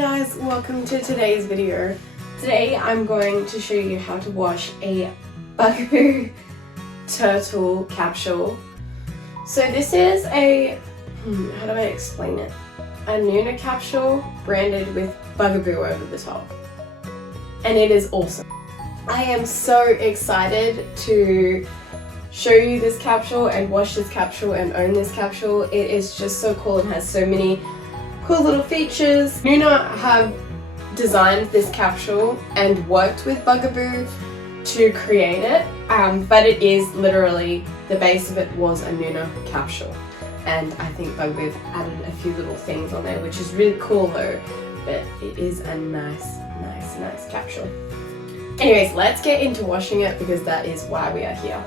guys, welcome to today's video. Today I'm going to show you how to wash a Bugaboo Turtle capsule. So this is a, how do I explain it? A Nuna capsule branded with Bugaboo over the top. And it is awesome. I am so excited to show you this capsule and wash this capsule and own this capsule. It is just so cool and has so many cool little features. Nuna have designed this capsule and worked with Bugaboo to create it, but it is literally, the base of it was a Nuna capsule. And I think Bugaboo added a few little things on there, which is really cool though, but it is a nice capsule. Anyways, let's get into washing it because that is why we are here.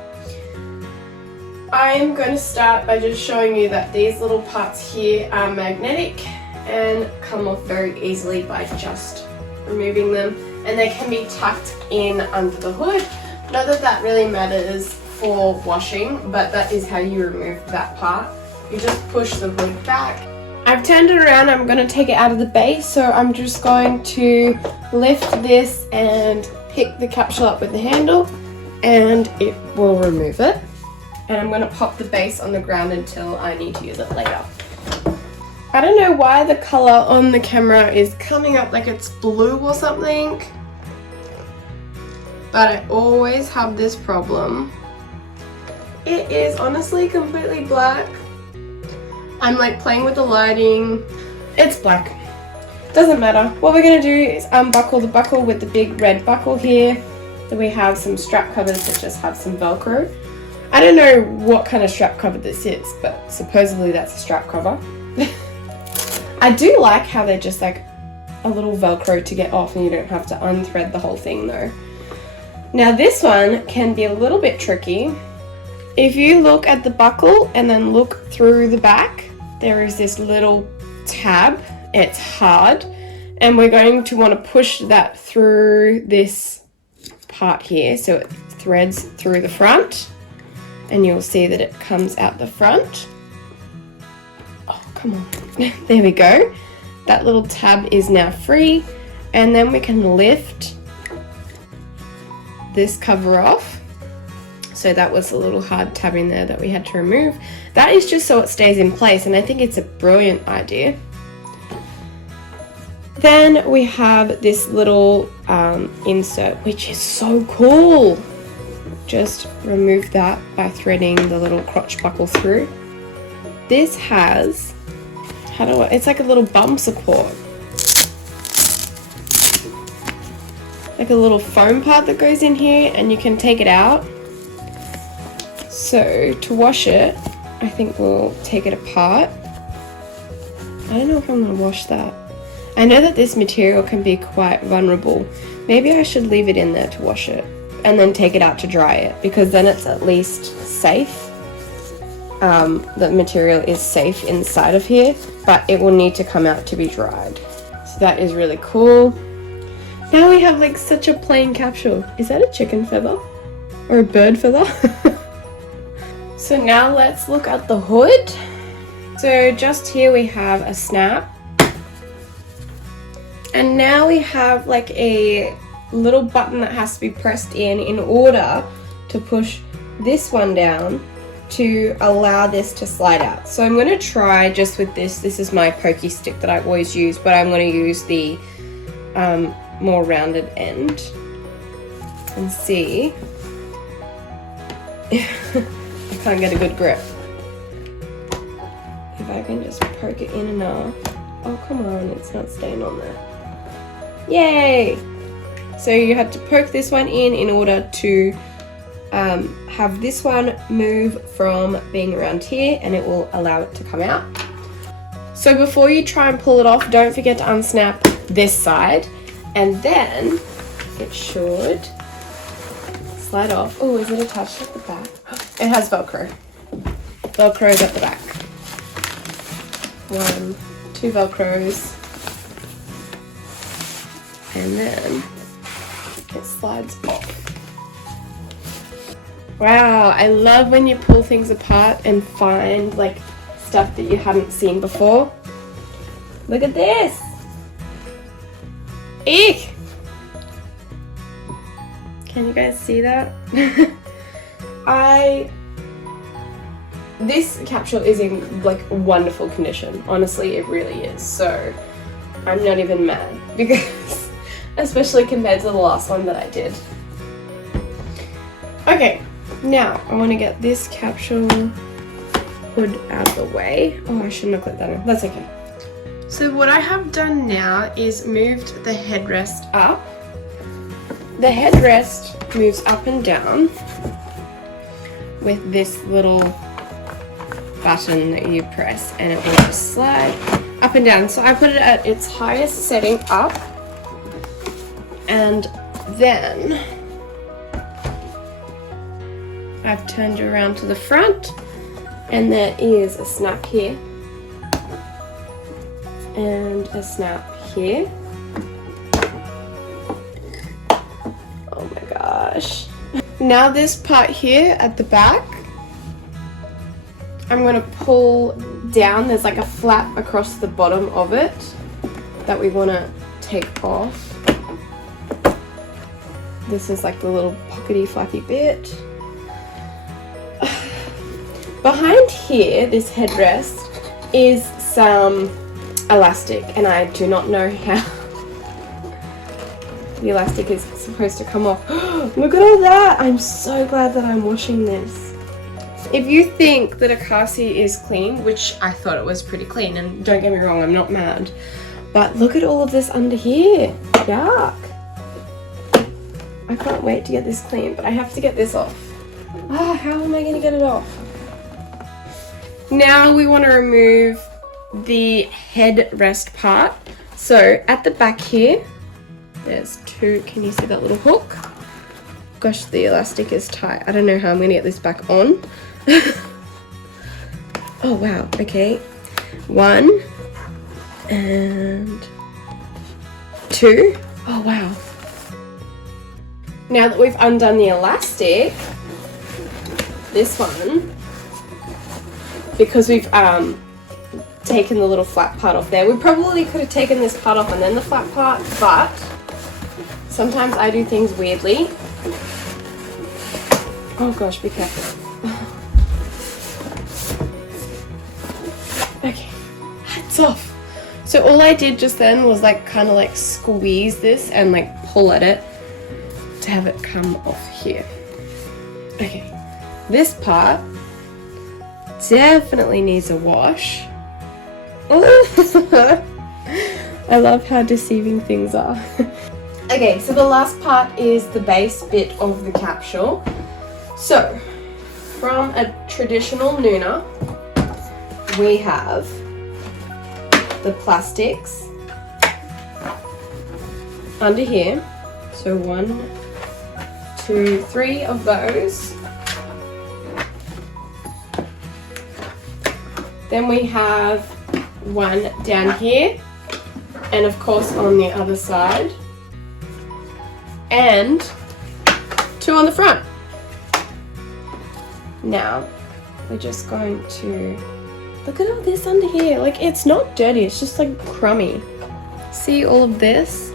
I am going to start by just showing you that these little parts here are magnetic and come off very easily by just removing them, and they can be tucked in under the hood. Not that that really matters for washing, but that is how you remove that part. You just push the hood back. I've turned it around. I'm going to take it out of the base, so I'm just going to lift this and pick the capsule up with the handle and it will remove it. And I'm going to pop the base on the ground until I need to use it later. I don't know why the colour on the camera is coming up like it's blue or something, but I always have this problem. It is honestly completely black. I'm like playing with the lighting. It's black. Doesn't matter. What we're going to do is unbuckle the buckle with the big red buckle here. Then we have some strap covers that just have some Velcro. I don't know what kind of strap cover this is, but supposedly that's a strap cover. I do like how they're just like a little Velcro to get off and you don't have to unthread the whole thing though. Now this one can be a little bit tricky. If you look at the buckle and then look through the back, there is this little tab. It's hard and we're going to want to push that through this part here so it threads through the front. And you'll see that it comes out the front. Oh, come on. There we go. That little tab is now free. And then we can lift this cover off. So that was a little hard tab in there that we had to remove. That is just so it stays in place, and I think it's a brilliant idea. Then we have this little insert, which is so cool. Just remove that by threading the little crotch buckle through. This has, it's like a little bum support. Like a little foam part that goes in here and you can take it out. So to wash it, I think we'll take it apart. I don't know if I'm going to wash that. I know that this material can be quite vulnerable. Maybe I should leave it in there to wash it and then take it out to dry it, because then it's at least safe. The material is safe inside of here, but it will need to come out to be dried. So that is really cool. Now we have like such a plain capsule. Is that a chicken feather? Or a bird feather? So now let's look at the hood. So just here we have a snap. And now we have like a little button that has to be pressed in order to push this one down to allow this to slide out. So I'm going to try just with this. This is my pokey stick that I always use, but I'm going to use the more rounded end and see. I can't get a good grip. If I can just poke it in enough. Oh, come on, it's not staying on there. Yay! So you had to poke this one in order to have this one move from being around here, and it will allow it to come out. So before you try and pull it off, don't forget to unsnap this side, and then it should slide off. Oh, is it attached at the back? It has Velcro. Velcro's at the back. 1, 2 Velcros. And then it slides off. Wow, I love when you pull things apart and find like stuff that you hadn't seen before. Look at this. Eek! Can you guys see that? This capsule is in like wonderful condition. Honestly, it really is. So I'm not even mad because, especially compared to the last one that I did. Okay, now I want to get this capsule hood out of the way. Oh, I shouldn't have clicked that in. That's okay. So what I have done now is moved the headrest up. The headrest moves up and down with this little button that you press, and it will just slide up and down. So I put it at its highest setting up, and then I've turned you around to the front, and there is a snap here and a snap here. Oh my gosh. Now this part here at the back, I'm going to pull down. There's like a flap across the bottom of it that we want to take off. This is like the little pockety flappy bit. Behind here, this headrest, is some elastic, and I do not know how the elastic is supposed to come off. Look at all that! I'm so glad that I'm washing this. If you think that a car seat is clean, which I thought it was pretty clean, and don't get me wrong, I'm not mad, but look at all of this under here. Yuck. I can't wait to get this clean, but I have to get this off. Ah, how am I going to get it off? Now we want to remove the headrest part. So at the back here, there's two, can you see that little hook? Gosh, the elastic is tight. I don't know how I'm going to get this back on. Oh wow, okay. 1 and 2. Oh wow. Now that we've undone the elastic, this one, because we've taken the little flat part off there, we probably could have taken this part off and then the flat part, but sometimes I do things weirdly. Oh gosh, be careful. Okay, hats off. So all I did just then was like kind of like squeeze this and like pull at it to have it come off here. Okay, this part definitely needs a wash. I love how deceiving things are. Okay, so the last part is the base bit of the capsule. So, from a traditional Nuna, we have the plastics under here. So 1, 2, 3 of those. Then we have one down here, and of course on the other side, and 2 on the front. Now we're just going to look at all this under here. Like, it's not dirty, it's just like crummy. See all of this?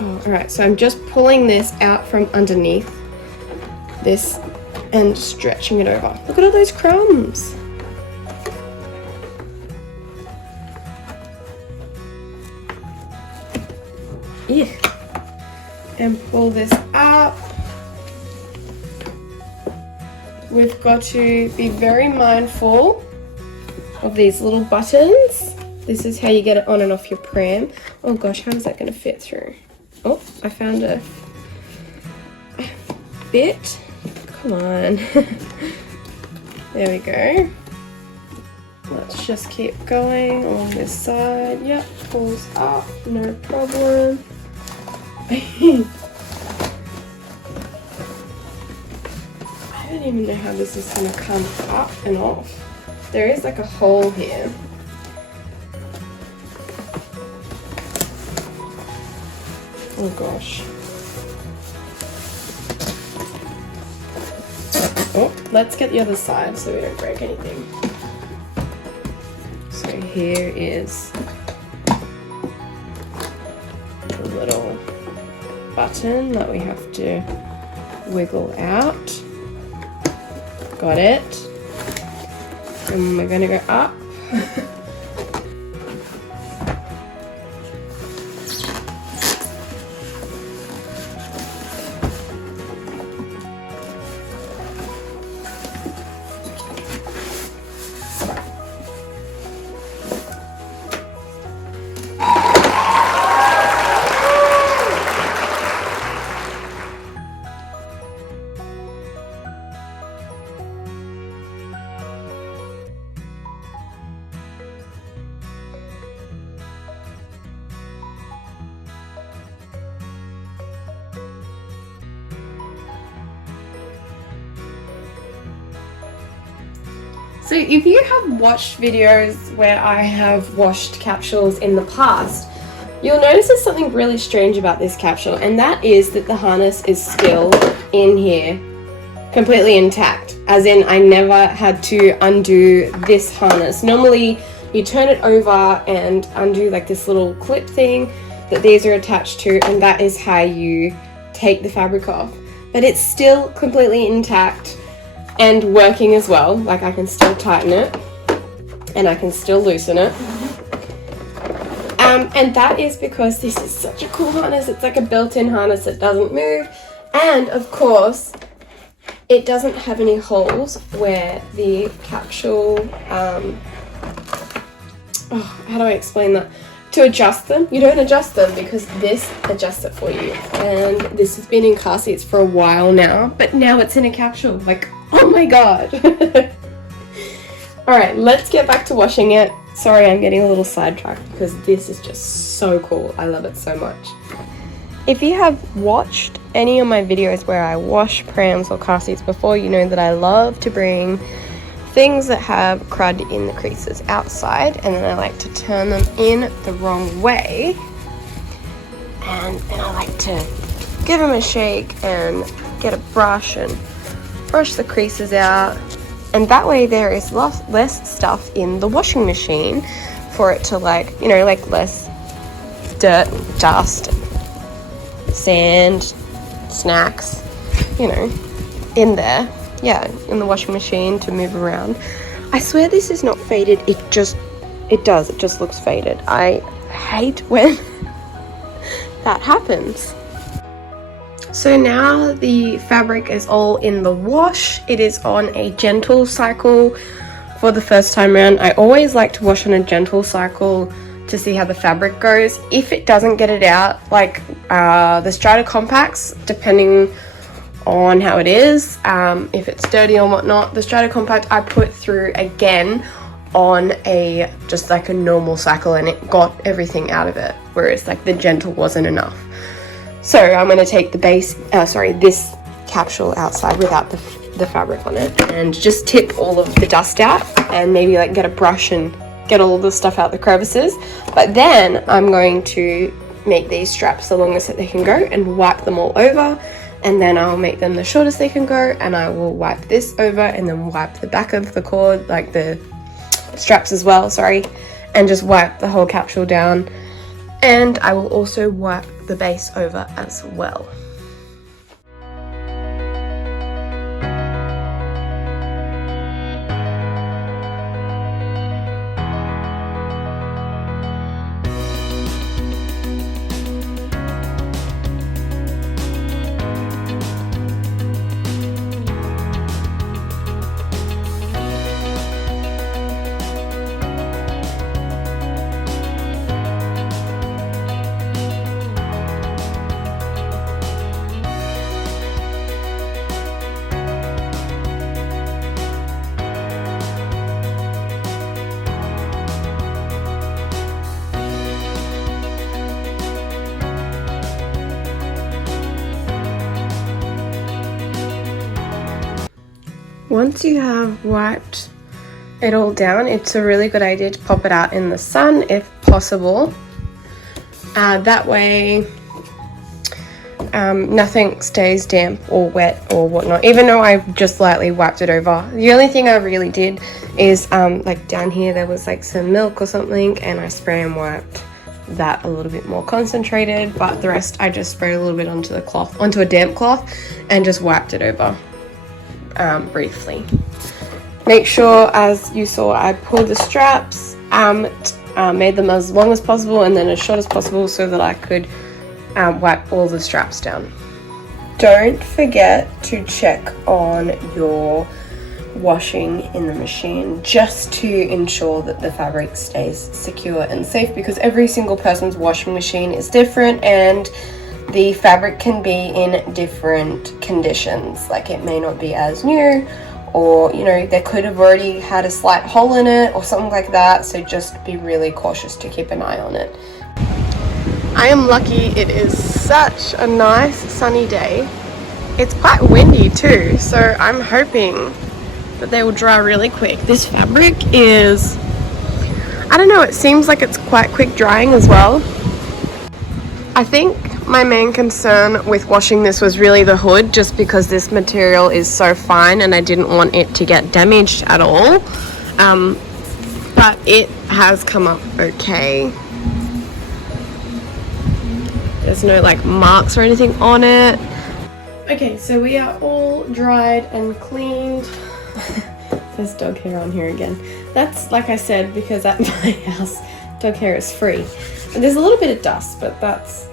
Oh, alright, so I'm just pulling this out from underneath this and stretching it over. Look at all those crumbs. Yeah. And pull this up. We've got to be very mindful of these little buttons. This is how you get it on and off your pram. Oh gosh, how is that going to fit through? Oh, I found a bit. Come on. There we go. Let's just keep going along this side. Yep, pulls up, no problem. I don't even know how this is going to come up and off. There is like a hole here. Oh gosh. Oh, let's get the other side so we don't break anything. So here is button that we have to wiggle out. Got it. And we're gonna go up. So if you have watched videos where I have washed capsules in the past, you'll notice there's something really strange about this capsule, and that is that the harness is still in here, completely intact. As in, I never had to undo this harness. Normally, you turn it over and undo like this little clip thing that these are attached to, and that is how you take the fabric off. But it's still completely intact and working as well. Like, I can still tighten it and I can still loosen it. And that is because this is such a cool harness. It's like a built-in harness that doesn't move. And of course, it doesn't have any holes where the capsule, how do I explain that? To adjust them, you don't adjust them because this adjusts it for you. And this has been in car seats for a while now, but now it's in a capsule. Like, oh my god. Alright, let's get back to washing it. Sorry, I'm getting a little sidetracked because this is just so cool. I love it so much. If you have watched any of my videos where I wash prams or car seats before, you know that I love to bring things that have crud in the creases outside, and then I like to turn them in the wrong way, and then I like to give them a shake and get a brush and brush the creases out, and that way there is less stuff in the washing machine for it to, like, you know, like less dirt and dust and sand, snacks, you know, in there. Yeah, in the washing machine to move around. I swear this is not faded. It just looks faded. I hate when that happens. So now the fabric is all in the wash. It is on a gentle cycle for the first time around. I always like to wash on a gentle cycle to see how the fabric goes. If it doesn't get it out, like the Strata Compacts, depending on how it is, if it's dirty or whatnot, the Strata Compact I put through again on a just like a normal cycle, and it got everything out of it, whereas like the gentle wasn't enough. So I'm going to take the this capsule outside without the fabric on it, and just tip all of the dust out, and maybe like get a brush and get all the stuff out the crevices. But then I'm going to make these straps the longest that they can go and wipe them all over. And then I'll make them the shortest they can go, and I will wipe this over and then wipe the back of the cord, like the straps as well, sorry, and just wipe the whole capsule down. And I will also wipe the base over as well. Once you have wiped it all down, it's a really good idea to pop it out in the sun if possible. That way nothing stays damp or wet or whatnot, even though I've just lightly wiped it over. The only thing I really did is like down here there was like some milk or something, and I spray and wiped that a little bit more concentrated, but the rest I just sprayed a little bit onto the cloth, onto a damp cloth, and just wiped it over briefly. Make sure, as you saw, I pulled the straps, made them as long as possible and then as short as possible so that I could wipe all the straps down. Don't forget to check on your washing in the machine just to ensure that the fabric stays secure and safe, because every single person's washing machine is different and the fabric can be in different conditions. Like, it may not be as new, or you know, they could have already had a slight hole in it or something like that, so just be really cautious to keep an eye on it. I am lucky it is such a nice sunny day. It's quite windy too, so I'm hoping that they will dry really quick. This fabric is, I don't know, it seems like it's quite quick drying as well. I think my main concern with washing this was really the hood, just because this material is so fine and I didn't want it to get damaged at all. But it has come up okay. There's no like marks or anything on it. Okay, so we are all dried and cleaned. There's dog hair on here again. That's, like I said, because at my house dog hair is free. And there's a little bit of dust, but that's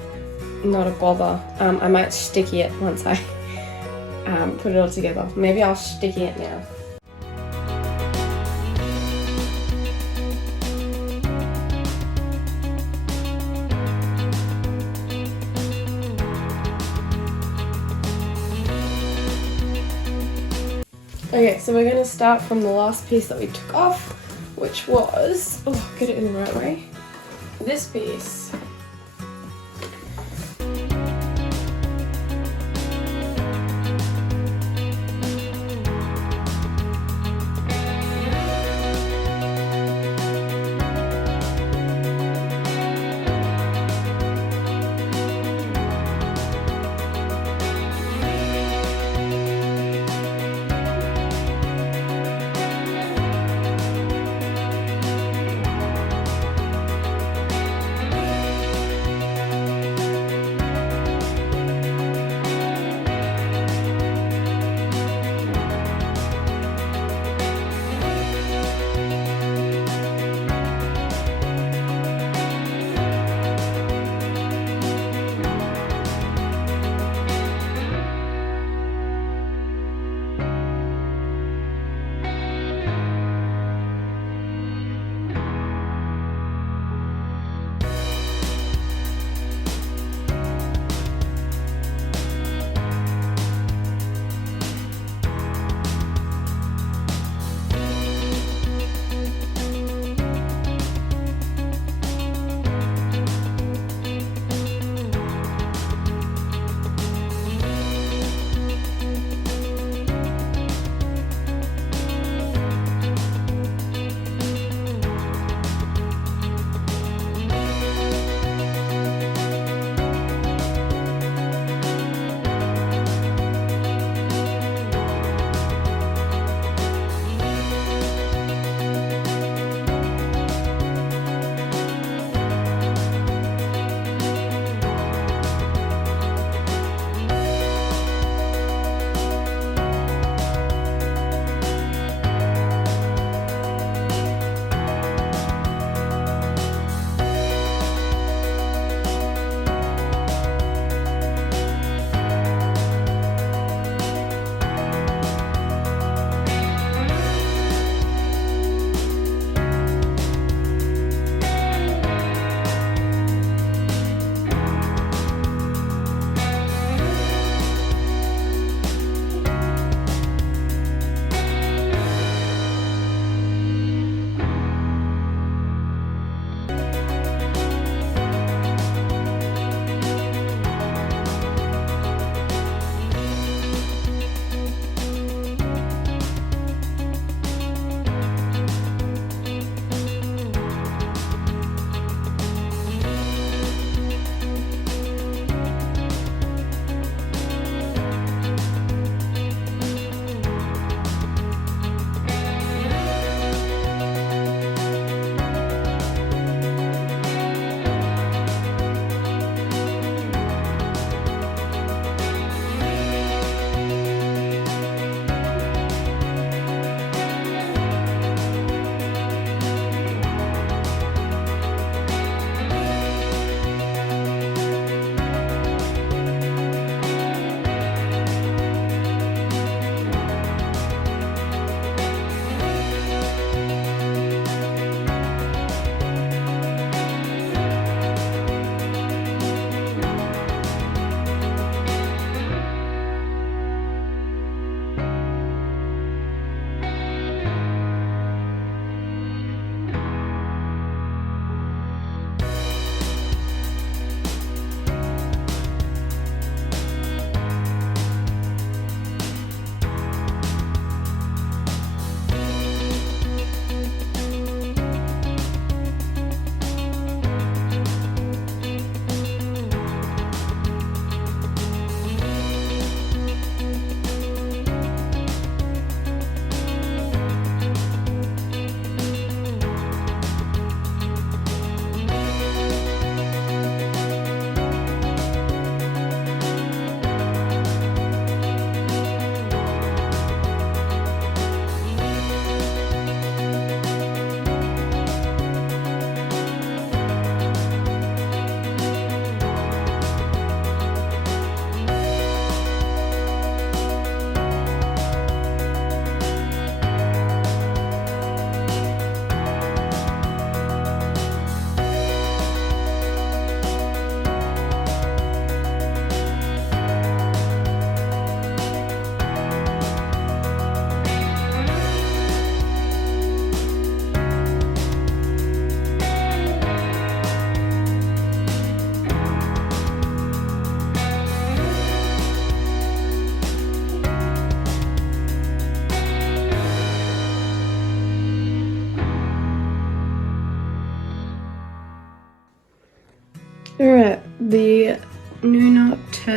not a bother. I might sticky it once I put it all together. Maybe I'll sticky it now. Okay, so we're going to start from the last piece that we took off, which was, oh, get it in the right way, this piece.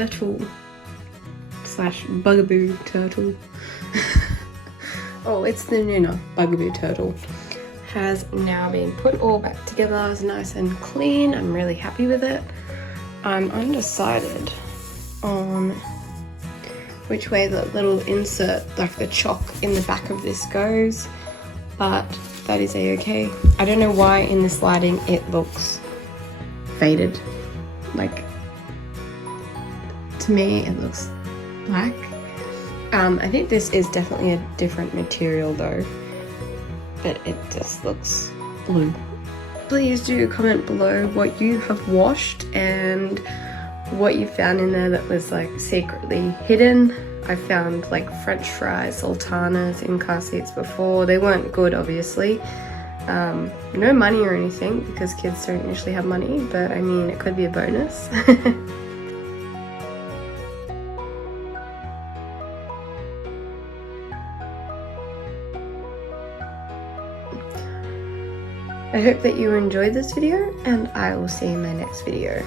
Turtle slash Bugaboo Turtle. Oh, it's the Nuna Bugaboo Turtle. Has now been put all back together. It's nice and clean. I'm really happy with it. I'm undecided on which way the little insert, like the chalk in the back of this goes, but that is a-okay. I don't know why in this lighting it looks faded. Like, to me it looks black. I think this is definitely a different material though, but it just looks blue. Please do comment below what you have washed and what you found in there that was like secretly hidden. I found like French fries, sultanas in car seats before. They weren't good, obviously. No money or anything because kids don't usually have money, but I mean, it could be a bonus. I hope that you enjoyed this video, and I will see you in my next videos.